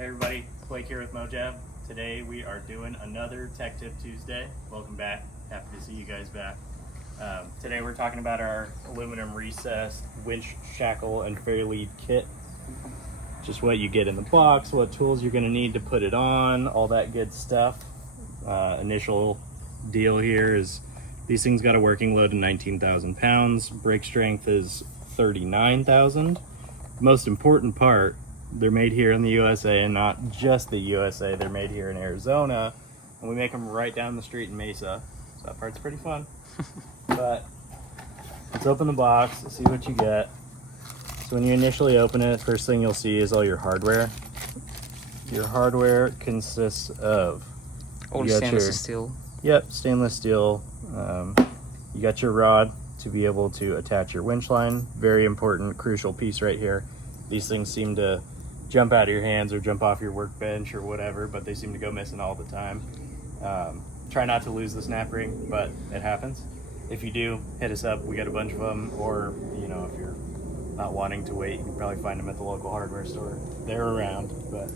Hey everybody, Blake here with Mojab. Today we are doing another Tech Tip Tuesday. Welcome back, happy to see you guys back. Today we're talking about our aluminum recessed Winch Shackle and Fairlead kit. Just what you get in the box, what tools you're going to need to put it on, all that good stuff. Initial deal here is these things got a working load of 19,000 pounds. Brake strength is 39,000. Most important part, they're made here in the USA, and not just the USA, they're made here in Arizona, and we make them right down the street in Mesa, so that part's pretty fun. But let's open the box, see what you get. So when you initially open it, first thing you'll see is all your hardware. Your hardware consists of all stainless steel. Yep, stainless steel. You got your rod to be able to attach your winch line. Very important, crucial piece right here. These things seem to jump out of your hands or jump off your workbench or whatever, but they seem to go missing all the time. Try not to lose the snap ring, but it happens. If you do, hit us up. We got a bunch of them, or you know, if you're not wanting to wait, you can probably find them at the local hardware store. They're around, but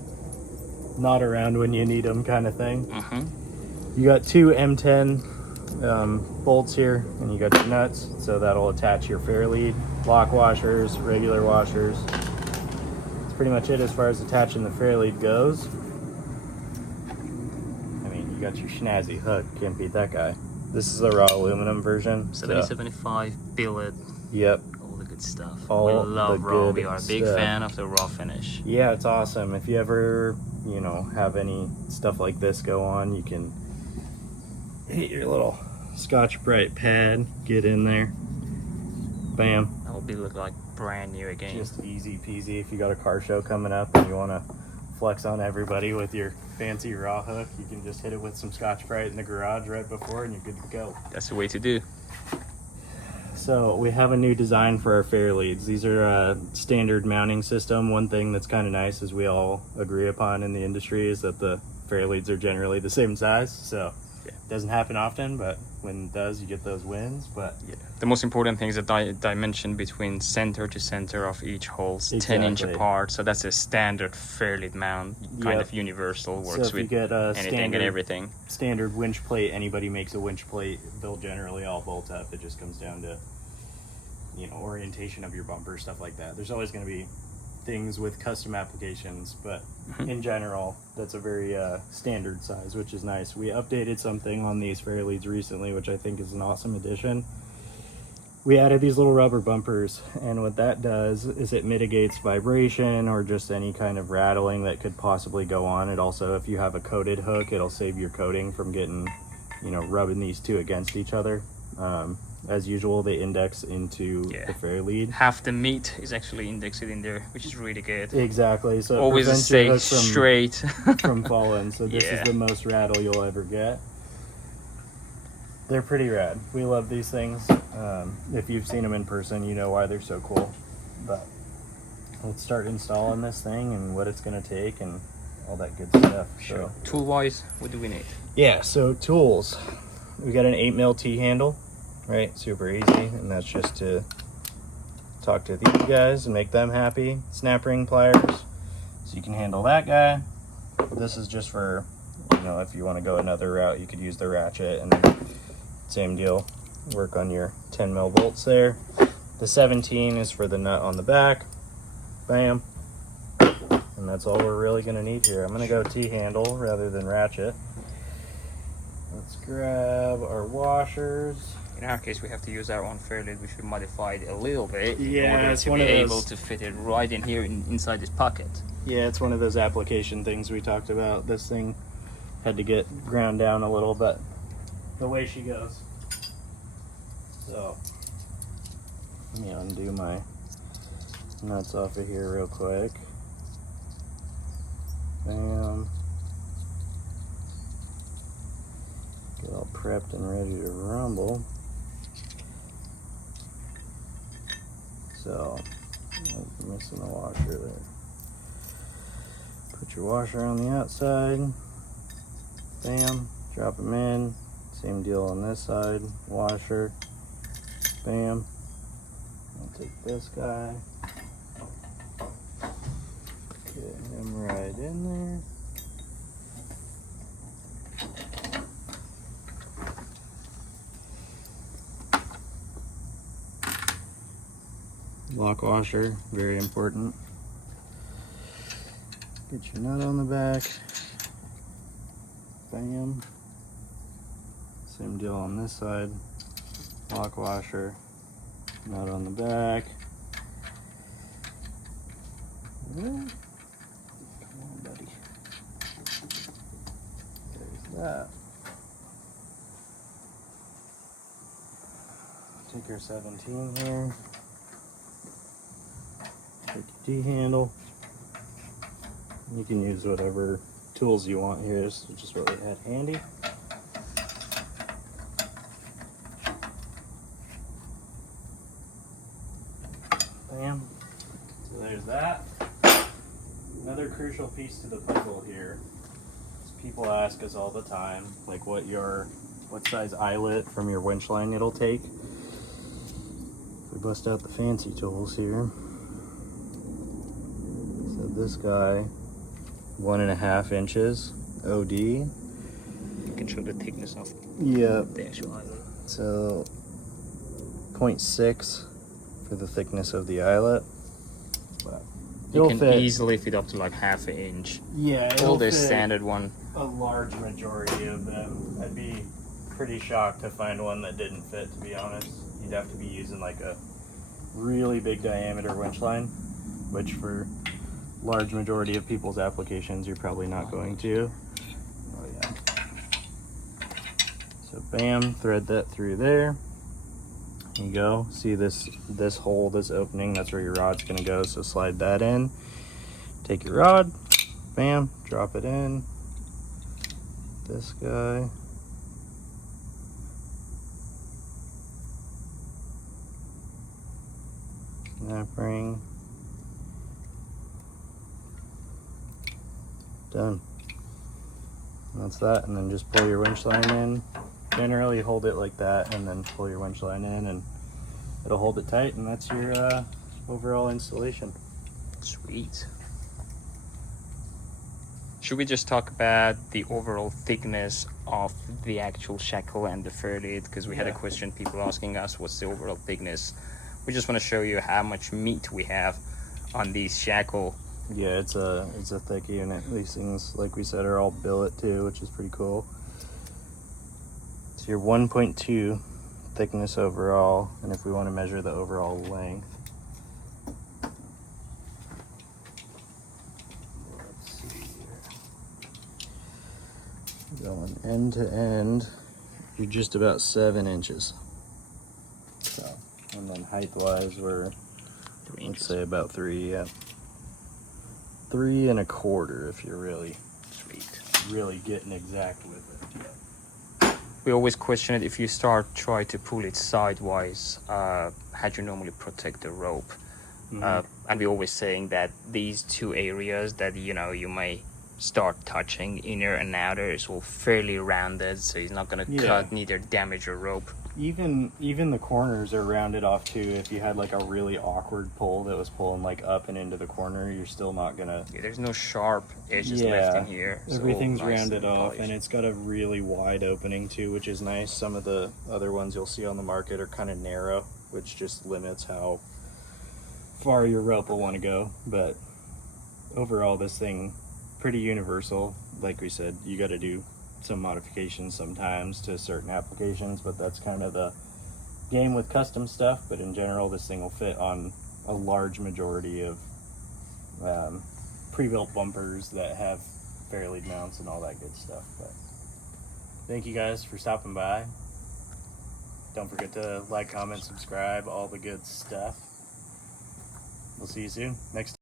not around when you need them, kind of thing. You got two M10 bolts here, and you got your nuts, so that'll attach your Fairlead, lock washers, regular washers. Pretty much it as far as attaching the Fairlead goes. I mean, you got your snazzy hook, can't beat that guy. This is the raw aluminum version. 7075 billet. Yep. All the good stuff. All we love raw. We are a big stuff. fan of the raw finish. Yeah, it's awesome. If you ever, you know, have any stuff like this go on, you can hit your little Scotch-Brite pad, get in there, bam. That will be look like brand new again. Just easy peasy. If you got a car show coming up and you want to flex on everybody with your fancy raw hook, you can just hit it with some Scotch-Brite in the garage right before and you're good to go. That's the way to do. So we have a new design for our Fairleads. These are a standard mounting system. One thing that's kind of nice is we all agree upon in the industry is that the Fairleads are generally the same size. So it doesn't happen often, but when it does, you get those wins. But yeah, the most important thing is the dimension between center to center of each hole is 10 inch apart. So that's a standard Fairlead mount, kind of universal, works so with you get a anything and everything. Standard winch plate, anybody makes a winch plate, they'll generally all bolt up. It just comes down to, you know, orientation of your bumper, stuff like that. There's always going to be things with custom applications, but in general, that's a very standard size, which is nice. We updated something on these Fairleads recently, which I think is an awesome addition. We added these little rubber bumpers, and what that does is it mitigates vibration or just any kind of rattling that could possibly go on. It also, if you have a coated hook, it'll save your coating from getting, you know, rubbing these two against each other. As usual, they index into the Fairlead. Half the meat is actually indexed in there, which is really good. Exactly. So always stay straight from falling. So this is the most rattle you'll ever get. They're pretty rad. We love these things. If you've seen them in person, you know why they're so cool. But let's start installing this thing and what it's going to take and all that good stuff. Sure. So, tool-wise, what do we need? Yeah, so tools. We got an 8mm T-handle. Right, super easy, and that's just to talk to these guys and make them happy. Snap ring pliers, so you can handle that guy. This is just for, you know, if you want to go another route, you could use the ratchet, and same deal, work on your 10mm bolts there. The 17 is for the nut on the back, bam, and that's all we're really going to need here. I'm going to go T-handle rather than ratchet. Let's grab our washers. In our case, we have to use our own Fairlead, which we modified a little bit in order to be able to fit it right in here inside this pocket. Yeah, it's one of those application things we talked about. This thing had to get ground down a little, but the way she goes. So, let me undo my nuts off of here real quick. Bam. Get all prepped and ready to rumble. So, I'm missing the washer there. Put your washer on the outside. Bam. Drop them in. Same deal on this side. Washer. Bam. I'll take this guy. Get in Come right in there. Lock washer, very important. Get your nut on the back. Bam. Same deal on this side. Lock washer, nut on the back. Come on, buddy. There's that. Take your 17 here. Take your D-handle. You can use whatever tools you want here. This is just what we had handy. Bam. So there's that. Another crucial piece to the puzzle here is people ask us all the time, like what size eyelet from your winch line it'll take. We bust out the fancy tools here. So this guy, 1.5 inches OD. You can show the thickness of the actual eyelet. So 0.6 for the thickness of the eyelet. But you can easily fit up to like 1/2 inch. Yeah, all the standard one. A large majority of them. I'd be pretty shocked to find one that didn't fit, to be honest. You'd have to be using like a really big diameter winch line, which for large majority of people's applications you're probably not going to. Oh yeah. So bam, thread that through there. There you go. See this hole, this opening, that's where your rod's gonna go, so slide that in. Take your rod, bam, drop it in. This guy. Snap ring. Done. That's that, and then just pull your winch line in. Generally hold it like that and then pull your winch line in and it'll hold it tight, and that's your overall installation. Sweet. Should we just talk about the overall thickness of the actual shackle and the Fairlead? Because we had a question, people asking us what's the overall thickness. We just want to show you how much meat we have on these shackle. Yeah, it's a thick unit. These things, like we said, are all billet too, which is pretty cool. So your 1.2 thickness overall, and if we want to measure the overall length, let's see here. Going end to end, you're just about 7 inches. So, and then height-wise, we're 3 let's inches. say about 3, yeah. 3 1/4 if you're really getting exact with it. We always question it, if you try to pull it sidewise, how do you normally protect the rope? And we're always saying that these two areas that you may start touching, inner and outer, is all fairly rounded, so it's not going to cut, neither damage your rope. Even the corners are rounded off too. If you had like a really awkward pull that was pulling like up and into the corner, you're still not gonna. Yeah, there's no sharp edges left in here. Everything's rounded off, and it's got a really wide opening too, which is nice. Some of the other ones you'll see on the market are kind of narrow, which just limits how far your rope will want to go. But overall, this thing pretty universal. Like we said, you got to do some modifications sometimes to certain applications, but that's kind of the game with custom stuff. But in general, this thing will fit on a large majority of pre-built bumpers that have Fairlead mounts and all that good stuff. But thank you guys for stopping by. Don't forget to like, comment, subscribe, all the good stuff. We'll see you soon. Next